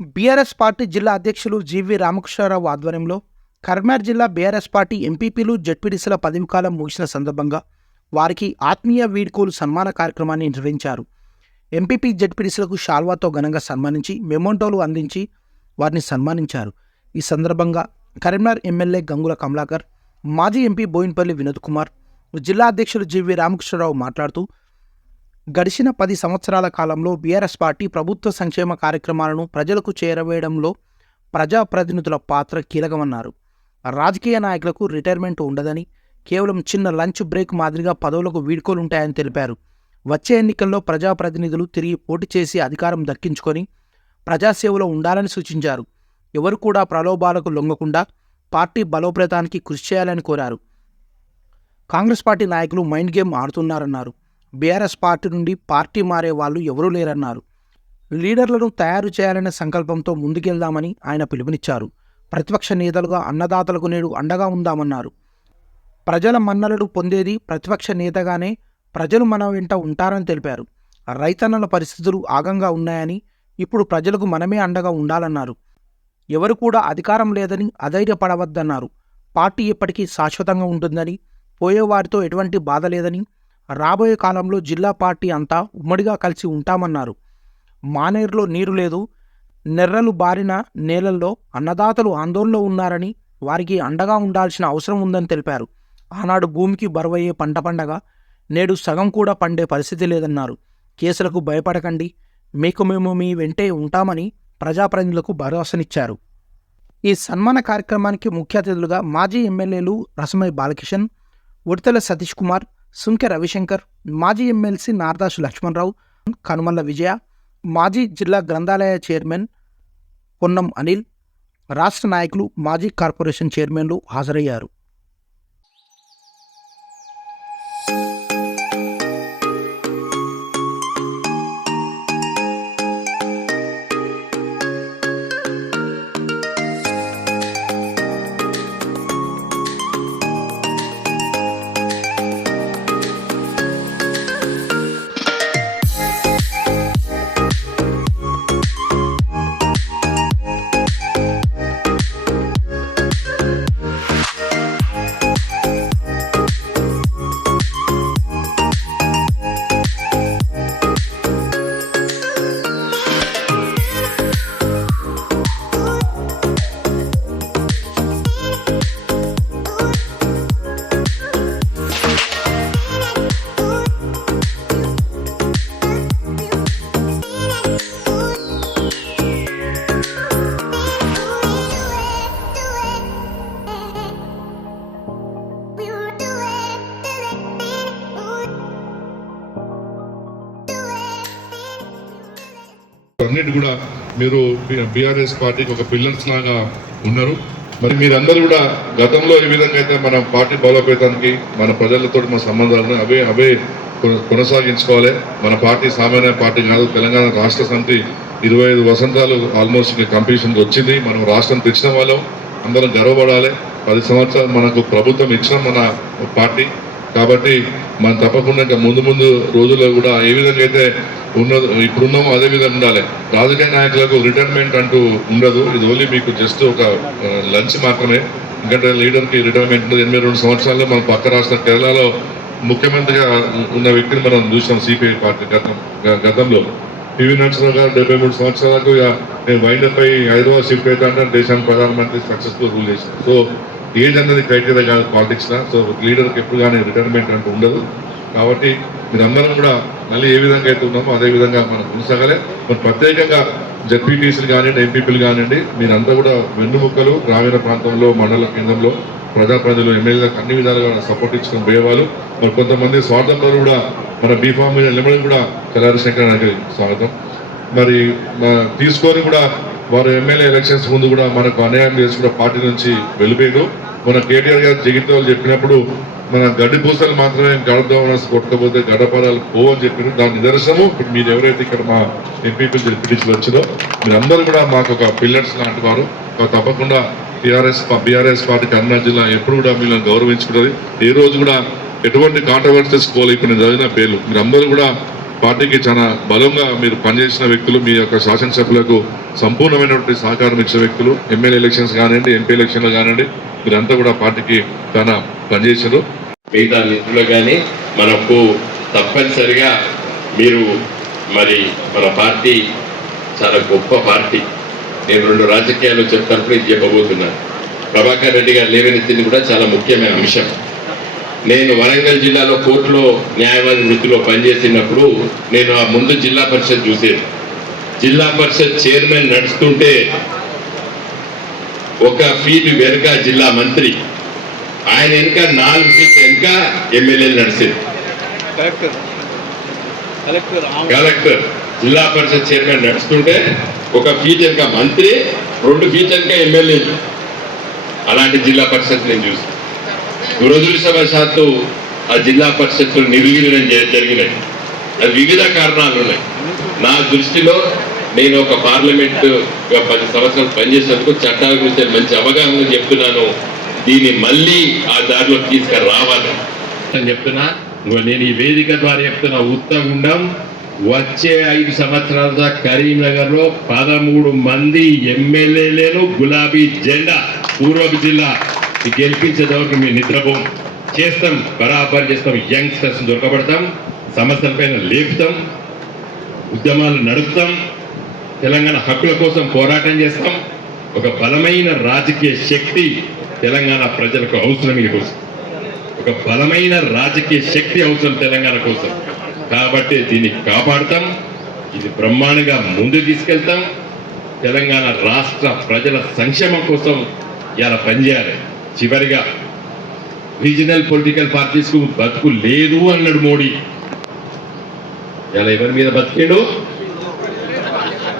BRS party జిల్లా అధ్యక్షులు జీవి రామకృష్ణారావు ఆధ్వర్యంలో కరీంనగర్ జిల్లా బీఆర్ఎస్ పార్టీ ఎంపీపీలు జెడ్పీటీసీల పదవీకాలం ముగిసిన సందర్భంగా వారికి ఆత్మీయ వీడ్కోలు సన్మాన కార్యక్రమాన్ని నిర్వహించారు. ఎంపీపీ జెడ్పీటీసీలకు షాల్వాతో ఘనంగా సన్మానించి మెమోంటోలు అందించి వారిని సన్మానించారు. ఈ సందర్భంగా కరీంనగర్ ఎమ్మెల్యే గంగుల కమలాకర్, మాజీ ఎంపీ బోయిన్పల్లి వినోద్ కుమార్, జిల్లా అధ్యక్షులు జీవి రామకృష్ణారావు మాట్లాడుతూ గడిచిన 10 సంవత్సరాల కాలంలో బీఆర్ఎస్ పార్టీ ప్రభుత్వ సంక్షేమ కార్యక్రమాలను ప్రజలకు చేరవేయడంలో ప్రజాప్రతినిధుల పాత్ర కీలకమన్నారు. రాజకీయ నాయకులకు రిటైర్మెంట్ ఉండదని, కేవలం చిన్న లంచ్ బ్రేక్ మాదిరిగా పదవులకు వీడ్కోలుంటాయని తెలిపారు. వచ్చే ఎన్నికల్లో ప్రజాప్రతినిధులు తిరిగి పోటీ చేసి అధికారం దక్కించుకొని ప్రజాసేవలో ఉండాలని సూచించారు. ఎవరు కూడా ప్రలోభాలకు లొంగకుండా పార్టీ బలోపేతానికి కృషి చేయాలని కోరారు. కాంగ్రెస్ పార్టీ నాయకులు మైండ్ గేమ్ ఆడుతున్నారన్నారు. బీఆర్ఎస్ పార్టీ నుండి పార్టీ మారే వాళ్ళు ఎవరూ లేరన్నారు. లీడర్లను తయారు చేయాలనే సంకల్పంతో ముందుకెళ్దామని ఆయన పిలుపునిచ్చారు. ప్రతిపక్ష నేతలుగా అన్నదాతలకు నేడు అండగా ఉందామన్నారు. ప్రజల మన్ననలు పొందేది ప్రతిపక్ష నేతగానే, ప్రజలు మన వెంట ఉంటారని తెలిపారు. రైతన్నల పరిస్థితులు ఆగంగా ఉన్నాయని, ఇప్పుడు ప్రజలకు మనమే అండగా ఉండాలన్నారు. ఎవరు కూడా అధికారం లేదని అధైర్యపడవద్దన్నారు. పార్టీ ఎప్పటికీ శాశ్వతంగా ఉంటుందని, పోయేవారితో ఎటువంటి బాధ లేదని, రాబోయే కాలంలో జిల్లా పార్టీ అంతా ఉమ్మడిగా కలిసి ఉంటామన్నారు. మానేరులో నీరు లేదు, నెర్రలు బారిన నేలల్లో అన్నదాతలు ఆందోళనలో ఉన్నారని, వారికి అండగా ఉండాల్సిన అవసరం ఉందని తెలిపారు. ఆనాడు భూమికి బరువయ్యే పంట పండగ నేడు సగం కూడా పండే పరిస్థితి లేదన్నారు. కేసులకు భయపడకండి, మీకు మేము మీ వెంటే ఉంటామని ప్రజాప్రతినిధులకు భరోసానిచ్చారు. ఈ సన్మాన కార్యక్రమానికి ముఖ్య అతిథులుగా మాజీ ఎమ్మెల్యేలు రసమై బాలకిషన్, ఉడతల సతీష్ కుమార్, సుంకె రవిశంకర్, మాజీ ఎమ్మెల్సీ నారదాసు లక్ష్మణరావు, కనుమల్ల విజయ, మాజీ జిల్లా గ్రంథాలయ చైర్మన్ పొన్నం అనిల్, రాష్ట్ర నాయకులు, మాజీ కార్పొరేషన్ చైర్మన్లు హాజరయ్యారు. అన్నిటి కూడా మీరు బీఆర్ఎస్ పార్టీకి ఒక పిల్లర్స్ లాగా ఉన్నారు. మరి మీరందరూ కూడా గతంలో ఏ విధంగా అయితే మన పార్టీ బలోపేతానికి మన ప్రజలతో మన సంబంధాలను అవే కొనసాగించుకోవాలి. మన పార్టీ సామాన్య పార్టీ కాదు. తెలంగాణ రాష్ట్ర సమితి 25 వసంతాలు ఆల్మోస్ట్ కంపిటీషన్కి వచ్చింది. మనం రాష్ట్రం తెచ్చిన వాళ్ళం, అందరం గర్వపడాలి. 10 సంవత్సరాలు మనకు ప్రభుత్వం ఇచ్చిన మన పార్టీ కాబట్టి మనం తప్పకుండా ఇంకా ముందు రోజుల్లో కూడా ఏ విధంగా అయితే ఇప్పుడున్నామో అదే విధంగా ఉండాలి. రాజకీయ నాయకులకు రిటైర్మెంట్ అంటూ ఉండదు. ఇది ఓన్లీ మీకు జస్ట్ ఒక లంచ్ మాత్రమే. ఎందుకంటే లీడర్కి రిటైర్మెంట్ ఉండదు. 82 సంవత్సరాల్లో మన పక్క రాష్ట్ర కేరళలో ముఖ్యమంత్రిగా ఉన్న వ్యక్తిని మనం చూసాం. సిపిఐ పార్టీ గతంలో పివి నరసింహరావు గారు 73 సంవత్సరాలకు నేను వైండప్ అయి హైదరాబాద్ షిఫ్ట్ అవుతా అంటే దేశానికి ప్రధానమంత్రి సక్సెస్ఫుల్ రూల్ చేశారు. సో ఏజ్ అనేది క్రైటీరియా కాదు పాలిటిక్స్లో. సో లీడర్కి ఎప్పుడు కానీ రిటైర్మెంట్ అంటూ ఉండదు. కాబట్టి మీరందరం కూడా మళ్ళీ ఏ విధంగా అయితే ఉన్నామో అదే విధంగా మనం కొనసాగాలి. మరి ప్రత్యేకంగా జెడ్పీటీసీలు కానివ్వండి, ఎంపీపీలు కానివ్వండి, మీరంతా కూడా వెన్నుముక్కలు గ్రామీణ ప్రాంతంలో, మండల కేంద్రంలో ప్రజాప్రతినిధులు, ఎమ్మెల్యేలకు అన్ని విధాలుగా సపోర్ట్ ఇచ్చుకొని పోయేవాళ్ళు. మరి కొంతమంది స్వార్థంలో కూడా మన బీఫామ్ మీద నిలబడి కూడా చలారిశంకర్ గారికి స్వాగతం. మరి తీసుకొని కూడా వారు ఎమ్మెల్యే ఎలక్షన్స్ ముందు కూడా మనకు అన్యాయం చేసి కూడా పార్టీ నుంచి వెళ్ళిపోయారు. మన కేటీఆర్ గారు జగిత్యాలు చెప్పినప్పుడు మన గడ్డి పూసలు మాత్రమే గడప కొట్టకపోతే గడపరాలు పోవని చెప్పారు. దాని నిదర్శనము ఇప్పుడు మీరు ఎవరైతే ఇక్కడ మా ఎంపీపీ జెడ్పీటీసీలు వచ్చినో మీరందరూ కూడా మాకు ఒక పిల్లర్స్ లాంటి వారు. తప్పకుండా బీఆర్ఎస్ పార్టీ కరీంనగర్ జిల్లా ఎప్పుడు కూడా మిమ్మల్ని గౌరవించుకుంటుంది. ఏ రోజు కూడా ఎటువంటి కాంట్రవర్సీస్ పోలే. ఇప్పుడు నేను చదివిన పేర్లు మీరందరూ కూడా పార్టీకి చాలా బలంగా మీరు పనిచేసిన వ్యక్తులు, మీ యొక్క శాసనసభ్యులకు సంపూర్ణమైనటువంటి సహకారం ఇచ్చే వ్యక్తులు. ఎమ్మెల్యే ఎలక్షన్స్ కానివ్వండి, ఎంపీ ఎలక్షన్లు కానివ్వండి, మీరంతా కూడా పార్టీకి చాలా పనిచేశారు. మిగతా నిధులు కానీ మనకు తప్పనిసరిగా మీరు మరి మన పార్టీ చాలా గొప్ప పార్టీ. నేను 2 రాజకీయాలు చెప్తాను, ఇది చెప్పబోతున్నాను. ప్రభాకర్ రెడ్డి గారు లేవనెత్తింది కూడా చాలా ముఖ్యమైన అంశం. నేను వరంగల్ జిల్లాలో కోర్టులో న్యాయవాది వృత్తిలో పనిచేసినప్పుడు నేను ఆ ముందు జిల్లా పరిషత్ చూసేది. జిల్లా పరిషత్ చైర్మన్ నడుస్తుంటే 1 ఫీట్ వెనుక జిల్లా మంత్రి, ఆయన వెనుక 4 ఫీట్ వెనుక ఎమ్మెల్యేలు నడిచేది. కలెక్టర్ జిల్లా పరిషత్ చైర్మన్ నడుస్తుంటే 1 ఫీట్ వెనుక మంత్రి, 2 ఫీట్ వెనుక ఎమ్మెల్యేలు. అలాంటి జిల్లా పరిషత్ నేను చూసి దురదృష్టవశాత్తు ఆ జిల్లా పరిషత్తులు నిర్వీర్యం జరిగినాయి. అది వివిధ కారణాలు ఉన్నాయి. నా దృష్టిలో నేను ఒక పార్లమెంట్ 10 సంవత్సరాలు పనిచేసేందుకు చట్టాల గురించి మంచి అవగాహన చెప్తున్నాను. దీన్ని మళ్ళీ ఆ దారిలో తీసుకురావాలి అని చెప్తున్నా. నేను ఈ వేదిక ద్వారా చెప్తున్నా, ఉత్తగుండం వచ్చే 5 సంవత్సరాల దాకా కరీంనగర్ లో 13 మంది ఎమ్మెల్యేలను గులాబీ జెండా పూర్వపు జిల్లా గెలిపించేదవరకు మేము నిద్రపోం, చేస్తాం, బరాబర్ చేస్తాం. యంగ్స్టర్స్ దొరకబడతాం, సమస్యలపైన లేపుతాం, ఉద్యమాలు నడుపుతాం, తెలంగాణ హక్కుల కోసం పోరాటం చేస్తాం. ఒక బలమైన రాజకీయ శక్తి తెలంగాణ ప్రజలకు అవసరం. ఈ కోసం ఒక బలమైన రాజకీయ శక్తి అవసరం తెలంగాణ కోసం. కాబట్టి దీన్ని కాపాడుతాం, ఇది బ్రహ్మాండంగా ముందుకు తీసుకెళ్తాం. తెలంగాణ రాష్ట్ర ప్రజల సంక్షేమం కోసం ఇలా పనిచేయాలి. చివరిగా రీజనల్ పొలిటికల్ పార్టీస్ కు బతుకు లేదు అన్నాడు మోడీ. ఇలా ఎవరి మీద బతికేడు?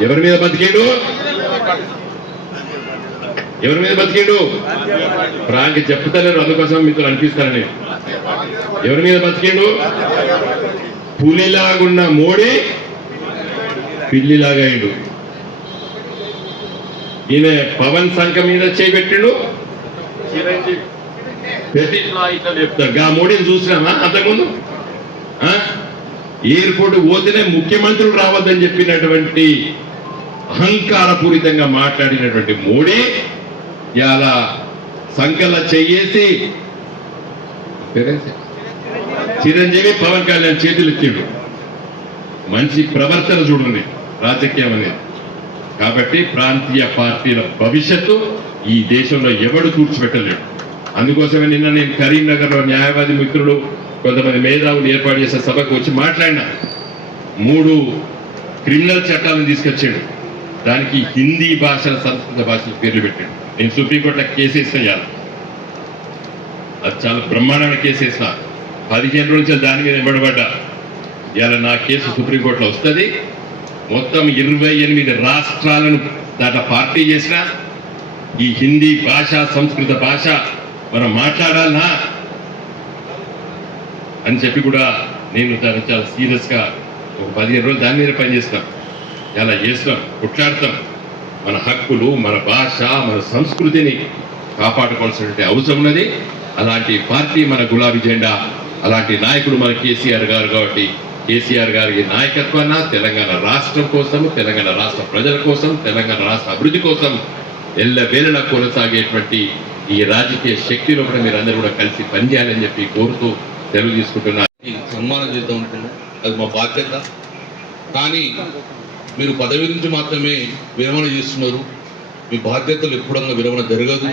ఎవరి మీద బతికేడు? ఎవరి మీద బతికేడు? ప్రాంక్ చెప్తలేరు, అందుకోసం మీతో అనిపిస్తానని. ఎవరి మీద బతికేడు? పులిలాగున్న మోడీ పిల్లిలాగా అయ్యాడు. ఈయన పవన్ సంఖ మీద చేపెట్టిండు, చెప్తారు. గా మోడీని చూసినామా అంతకుముందు? ఎయిర్పోర్ట్ పోతేనే ముఖ్యమంత్రులు రావద్దని చెప్పినటువంటి అహంకారపూరితంగా మాట్లాడినటువంటి మోడీ ఇలా సంకల చెయ్యేసి చిరంజీవి పవన్ కళ్యాణ్ చేతులు ఇచ్చిండు. మంచి ప్రవర్తన చూడండి రాజకీయం అనేది. కాబట్టి ప్రాంతీయ పార్టీల భవిష్యత్తు ఈ దేశంలో ఎవడు కూర్చోబెట్టలేడు. అందుకోసమే నిన్న నేను కరీంనగర్ లో న్యాయవాది మిత్రులు కొంతమంది మేధావులు ఏర్పాటు చేసే సభకు వచ్చి మాట్లాడిన 3 క్రిమినల్ చట్టాలను తీసుకొచ్చాడు. దానికి హిందీ భాషల, సంస్కృత భాషల పేర్లు పెట్టాడు. నేను సుప్రీంకోర్టులో కేసు వేసిన, అది చాలా బ్రహ్మాండమైన కేసు వేసిన. 15 రోజుల నుంచి దాని మీద ఇవ్వబడ్డా. ఇలా నా కేసు సుప్రీంకోర్టులో వస్తుంది. మొత్తం 28 రాష్ట్రాలను దాంట్లో పార్టీ చేసిన ఈ హిందీ భాష, సంస్కృత భాష మనం మాట్లాడాలనా అని చెప్పి కూడా నేను దాన్ని చాలా సీరియస్గా ఒక 15 రోజులు దాని మీద పనిచేస్తాం. ఇలా చేస్తాం, కొట్లాడతాం. మన హక్కులు, మన భాష, మన సంస్కృతిని కాపాడుకోవాల్సినటువంటి అవసరం ఉన్నది. అలాంటి పార్టీ మన గులాబీ జెండా, అలాంటి నాయకుడు మన కేసీఆర్ గారు. కాబట్టి కేసీఆర్ గారి నాయకత్వాన తెలంగాణ రాష్ట్రం కోసం, తెలంగాణ రాష్ట్ర ప్రజల కోసం, తెలంగాణ రాష్ట్ర అభివృద్ధి కోసం ఎల్లవేళలా కొనసాగేటువంటి ఈ రాజకీయ శక్తిలో కూడా మీరు అందరూ కూడా కలిసి పనిచేయాలని చెప్పి కోరుతూ తెలుగు తీసుకుంటున్నారు. సన్మానం చేద్దాం అనుకున్నాం, అది మా బాధ్యత. కానీ మీరు పదవి నుంచి మాత్రమే విరమణ చేస్తున్నారు. మీ బాధ్యతలు ఎప్పుడన్నా విరమణ జరగదు.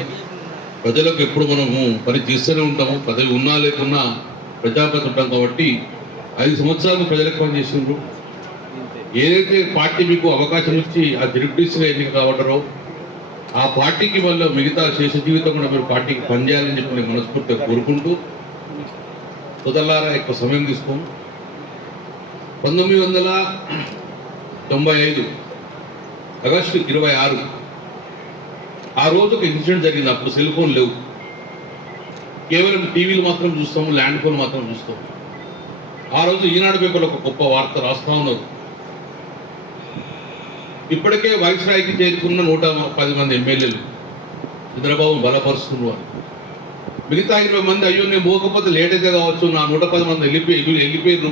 ప్రజలకు ఎప్పుడు మనము పని చేస్తూనే ఉంటాము. పదవి ఉన్నా లేకున్నా ప్రజాపతి ఉంటాం. కాబట్టి 5 సంవత్సరాలు ప్రజలకు పని చేస్తున్నారు. ఏదైతే పార్టీ మీకు అవకాశం ఇచ్చి ఆ డిప్యూటీస్గా ఎన్నిక కాబట్టారో ఆ పార్టీకి వల్ల మిగతా శేష జీవితం కూడా మీరు పార్టీకి పనిచేయాలని చెప్పి నేను మనస్ఫూర్తిగా కోరుకుంటూ సోదరులారా ఎక్కువ సమయం తీసుకోము. 1995 ఆగస్టు 26 ఆ రోజు ఒక ఇన్సిడెంట్ జరిగింది. అప్పుడు సెల్ ఫోన్ లేవు, కేవలం టీవీలు మాత్రం చూస్తాము, ల్యాండ్ ఫోన్ మాత్రం చూస్తాము. ఆ రోజు ఈనాడు పేపర్లో ఒక గొప్ప వార్త రాస్తా ఉన్నారు. ఇప్పటికే వైస్రాయ్కి చేరుకున్న 110 మంది ఎమ్మెల్యేలు చంద్రబాబు బలపరుస్తున్నారు. మిగతా 20 మంది అయ్యో నేను పోకపోతే లేట్ అయితే కావచ్చు, నా 110 మంది వెళ్ళిపోయారు,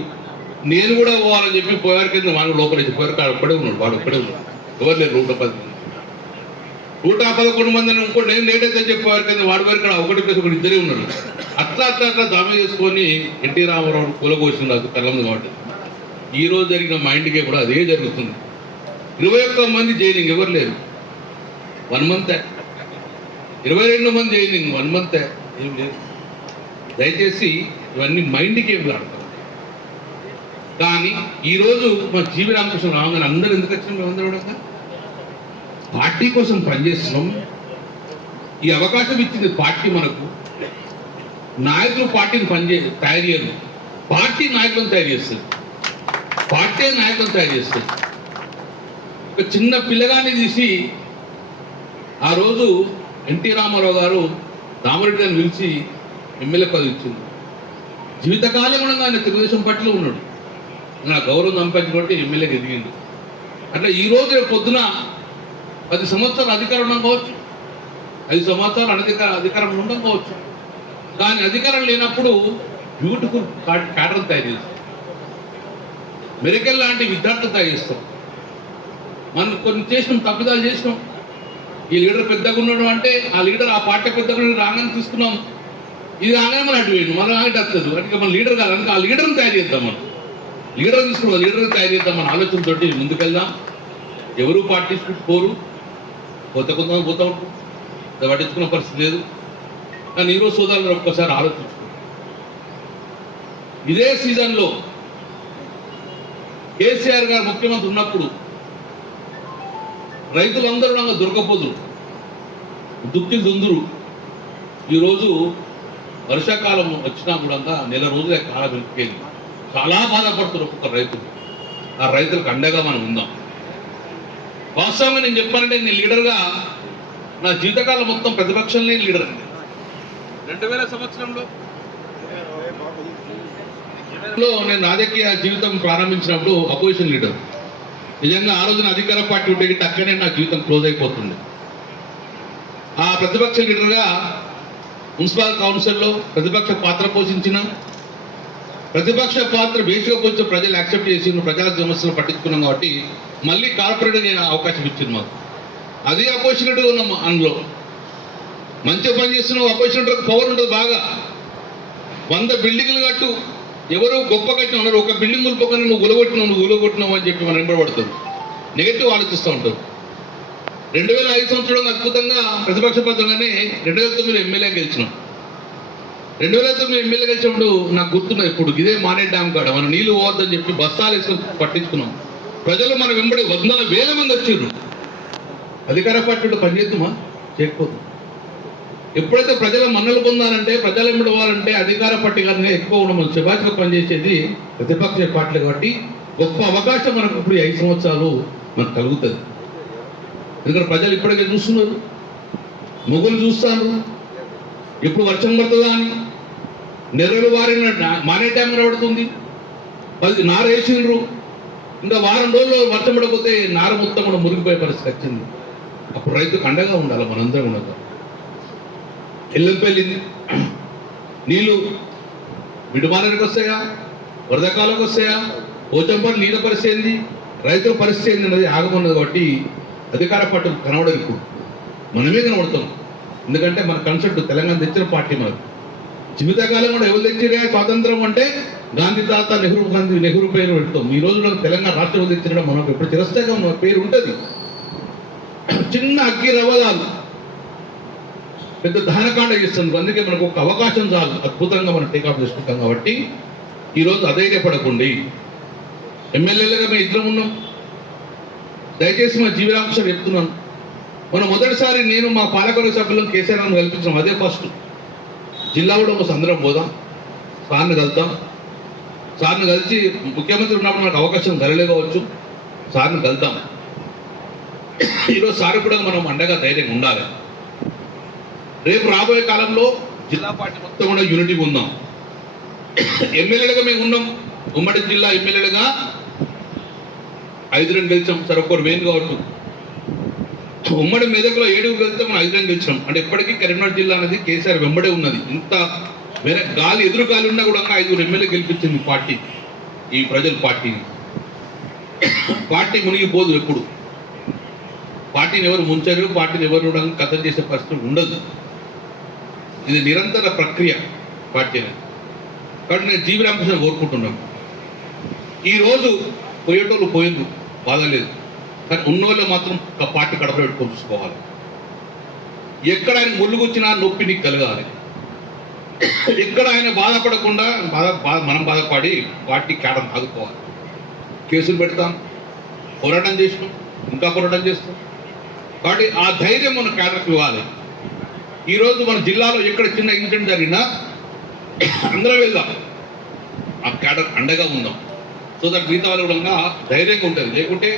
నేను కూడా పోవాలని చెప్పి పోయారు కింద వాడు లోపల పోయారు ఒక్కడే ఉన్నాడు, వాడు ఒక్కడే ఉన్నాడు, ఎవరు లేరు. 111 మంది అని ఇంకో నేను లేటైతే చెప్పేవారు కింద వాడు వారి ఇక్కడ ఒకటి ప్లస్ ఒకటి ఇద్దరే ఉన్నారు. అట్లా జమ చేసుకొని ఎన్టీ రామారావు కూలగోసిన నాకు తెల్లంది కాబట్టి ఈ రోజు జరిగిన మైండ్కే కూడా అదే జరుగుతుంది. 21 మంది జైనింగ్ ఎవరు లేరు, 1 మంత్. 22 మంది జైనింగ్ 1 మంత్, ఏం లేదు. దయచేసి ఇవన్నీ మైండ్కి ఏం ఆడతాం. కానీ ఈరోజు మా జీవి రామకృష్ణ రావు అందరూ ఎందుకు వచ్చినాం? మేమందరూ కూడా పార్టీ కోసం పనిచేస్తున్నాం. ఈ అవకాశం ఇచ్చింది పార్టీ మనకు. నాయకులు పార్టీని తయారు చేయరు, పార్టీ నాయకులను తయారు చేస్తుంది, పార్టీ నాయకులను తయారు చేస్తుంది. ఒక చిన్న పిల్లగాన్ని తీసి ఆ రోజు ఎన్టీ రామారావు గారు దామరెడ్డి గారిని పిలిచి ఎమ్మెల్యే పదవి ఇచ్చింది. జీవితకాలం కూడా ఆయన తెలుగుదేశం పార్టీలో ఉన్నాడు, నా గౌరవం సంపాదించుకుంటే ఎమ్మెల్యేకి ఎదిగిండు. అట్లా ఈరోజు రేపు పొద్దున 10 సంవత్సరాలు అధికారం ఉండకపోవచ్చు, 5 సంవత్సరాలు అధికారం ఉండకపోవచ్చు. కానీ అధికారం లేనప్పుడు బ్యూటిఫుల్ ప్యాటర్న్ తయారు చేస్తాం, మెరికల్ లాంటి విద్యార్థులు తయారు చేస్తాం. మనం కొన్ని చేసినాం, తప్పిదాలు చేసినాం. ఈ లీడర్ పెద్దగా ఉన్నాడు అంటే ఆ లీడర్ ఆ పార్టీ పెద్దగా రాగానే తీసుకున్నాం, ఇది రాగానే మనం అటు వేయండి, మనం అటు వస్తుంది అంటే మన లీడర్ కాదు. అందుకే ఆ లీడర్ని తయారు చేద్దాం, మనం లీడర్ తీసుకున్నాం, లీడర్ని తయారు చేద్దాం మన ఆలోచనతోటి ముందుకెళ్దాం. ఎవరు పార్టిసిపేట్ పోరు, కొంతమంది పోతా ఉంటారు, పట్టించుకున్న పరిస్థితి లేదు. కానీ ఈరోజు సోదరులు ఒక్కసారి ఆలోచించుకో, ఇదే సీజన్లో కేసీఆర్ గారు ముఖ్యమంత్రి ఉన్నప్పుడు రైతులందరూ దొరకపోదురు, దుక్కి దుందురు. ఈరోజు వర్షాకాలం వచ్చినా కూడా నెల రోజులే కాలం వెళ్ళిపోయింది. చాలా బాధపడుతున్నారు ఒక్కొక్క రైతులు. ఆ రైతులకు అండగా మనం ఉందాం. వాస్తవంగా నేను చెప్పానంటే నేను లీడర్గా నా జీవితకాలం మొత్తం ప్రతిపక్షంలో లీడర్ అండి. 2000 సంవత్సరంలో నేను రాజకీయ జీవితం ప్రారంభించినప్పుడు అపోజిషన్ లీడర్. నిజంగా ఆ రోజున అధికార పార్టీ ఉంటే టక్కనే నా జీవితం క్లోజ్ అయిపోతుంది. ఆ ప్రతిపక్ష లీడర్గా మున్సిపల్ కౌన్సిల్లో ప్రతిపక్ష పాత్ర పోషించిన, ప్రతిపక్ష పాత్ర బేసిక్గా కొంచెం ప్రజలు యాక్సెప్ట్ చేసి ప్రజా సమస్యలు పట్టించుకున్నాం కాబట్టి మళ్ళీ కార్పొరేట్గా అవకాశం ఇచ్చింది మాకు. అదే అపోజిషన్ ఉన్నాం. అందులో మంచిగా పనిచేస్తున్నాం. అపోజిషన్ పవర్ ఉంటుంది బాగా. 100 బిల్డింగ్లు కట్టు, ఎవరు గొప్ప కట్టిన ఉన్నారు, ఒక బిల్డింగ్ ఉల్పొక్కని నువ్వు గులగొట్టినావు అని చెప్పి మనం వెంబడబడుతుంది, నెగటివ్ ఆలోచిస్తూ ఉంటారు. 2005 సంవత్సరంలో అద్భుతంగా ప్రతిపక్ష పత్రంగానే 2009 ఎమ్మెల్యే గెలిచినాం. 2009 ఎమ్మెల్యే గెలిచినప్పుడు నాకు గుర్తున్నది ఇప్పుడు ఇదే మానే డ్యామ్ కాడ మనం నీళ్లు పోవద్దని చెప్పి బస్తాలు వేసుకొని పట్టించుకున్నాం. ప్రజలు మన వెంబడి 100,000 మంది వచ్చారు. అధికార పార్టీ పనిచేద్దామా? చేయకపోదు. ఎప్పుడైతే ప్రజల మన్నలు పొందాలంటే, ప్రజలు వెంబడి పోవాలంటే అధికార పార్టీ కానీ ఎక్కువ ఉండమని శుభాషగా పనిచేసేది ప్రతిపక్ష పార్టీలు కాబట్టి గొప్ప అవకాశం మనకు ఇప్పుడు 5 సంవత్సరాలు మనకు కలుగుతుంది. ఎందుకంటే ప్రజలు ఇప్పటికే చూస్తున్నారు, మొగులు చూస్తారు, ఎప్పుడు వర్షం పడుతుందా అని. నెర్రలు వారిన మానే డ్యామ్ కనబడుతుంది, 10 నార వేసిండ్రు, ఇంకా వారం రోజుల్లో వర్షం పడకపోతే నార మొత్తం కూడా మురిగిపోయే పరిస్థితి వచ్చింది. అప్పుడు రైతుకు అండగా ఉండాలి, మనందరం ఉండదు. ఎల్లంపల్లి నీళ్ళు విడుమానానికి వస్తాయా, వరదకాలకు వస్తాయా, పోచంపల్లి నీళ్ళ పరిస్థితి ఏంది, రైతుల పరిస్థితి ఏంది అన్నది ఆగమన్నది. కాబట్టి అధికార పార్టీ కనబడదు, ఇప్పుడు మనమే కనబడతాం. ఎందుకంటే మన కన్సెప్ట్ తెలంగాణ తెచ్చిన పార్టీ మనకు. జీవితకాలం కూడా ఎవరు తెచ్చిరే స్వాతంత్రం అంటే గాంధీ తాత నెహ్రూ పేరు పెడతాం. ఈ రోజు తెలంగాణ రాష్ట్రం తెచ్చిన మనకు ఎప్పుడు చిరస్థాయిగా మన పేరు ఉంటుంది. చిన్న అగ్గి రవదాలు పెద్ద దహనకాండ చేస్తుంది. అందుకే మనకు ఒక అవకాశం చాలు, అద్భుతంగా మనం టేకాఫ్ చేసుకుంటాం. కాబట్టి ఈరోజు అధైర్యపడకండి. ఎమ్మెల్యేలుగా మేము ఇద్దరం ఉన్నాం. దయచేసి మా జీవరామకృష్ణ చెప్తున్నాను, మనం మొదటిసారి నేను మా పాలకవర్గ సభ్యులను కేసీఆర్ కల్పించాం. అదే ఫస్ట్. జిల్లా కూడా ఒక సందర్భం పోదాం, సార్ని కలుద్దాం. సార్ని కలిసి ముఖ్యమంత్రి ఉన్నప్పుడు నాకు అవకాశం కలలేకపోవచ్చు, సార్ని కలుద్దాం. ఈరోజు సార్ కూడా మనం అండగా ధైర్యంగా ఉండాలి. రేపు రాబోయే కాలంలో జిల్లా పార్టీ మొత్తం కూడా యూనిటీ ఉందాం. ఎమ్మెల్యేలుగా మేము ఉన్నాం. ఉమ్మడి జిల్లా ఎమ్మెల్యేలుగా 5 గెలిచాం. సరే ఒక్కరు వేలు కావచ్చు. ఉమ్మడి మెదక్లో 7 గెలిస్తే మనం 5 గెలిచాం. అంటే ఇప్పటికీ కరీంనగర్ జిల్లా అనేది కేసీఆర్ వెంబడే ఉన్నది. ఇంత గాలి ఎదురు గాలి ఉన్నా కూడా 5 ఎమ్మెల్యే గెలిపించింది పార్టీ. ఈ ప్రజలు పార్టీ మునిగిపోదు ఎప్పుడు. పార్టీని ఎవరు ముంచరు, పార్టీని ఎవరు కథం చేసే పరిస్థితి ఉండదు. ఇది నిరంతర ప్రక్రియ పార్టీ అనేది. కాబట్టి నేను జీవి రామకృష్ణ కోరుకుంటున్నాను, ఈరోజు పోయేటోళ్ళు పోయిండ్రు, బాధ లేదు, కానీ ఉన్నోళ్ళు మాత్రం ఒక పార్టీ కడప పెట్టుకొని చూసుకోవాలి. ఎక్కడ ఆయన ముళ్ళుకొచ్చినా నొప్పి నీకు కలగాలి. ఎక్కడ ఆయన బాధపడకుండా మనం బాధపడి పార్టీ కేడర్ ఆదుకోవాలి. కేసులు పెడతాం, పోరాటం చేసినాం, ఇంకా పోరాటం చేస్తాం. కాబట్టి ఆ ధైర్యం మన కేడర్కి ఇవ్వాలి. ఈరోజు మన జిల్లాలో ఎక్కడ చిన్న ఇన్సిడెంట్ జరిగినా అందరం వెళ్దాం, ఆ కేడర్ అండగా ఉందాం. సో దట్ మిగతా వాళ్ళు కూడా ధైర్యంగా ఉంటుంది. లేకుంటే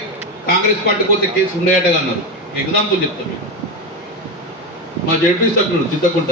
కాంగ్రెస్ పార్టీ పోతే కేసు ఉండేటగా అన్నారు. ఎగ్జాంపుల్ చెప్తాను, మా జడ్పీ సభ్యుడు చిత్తకుంట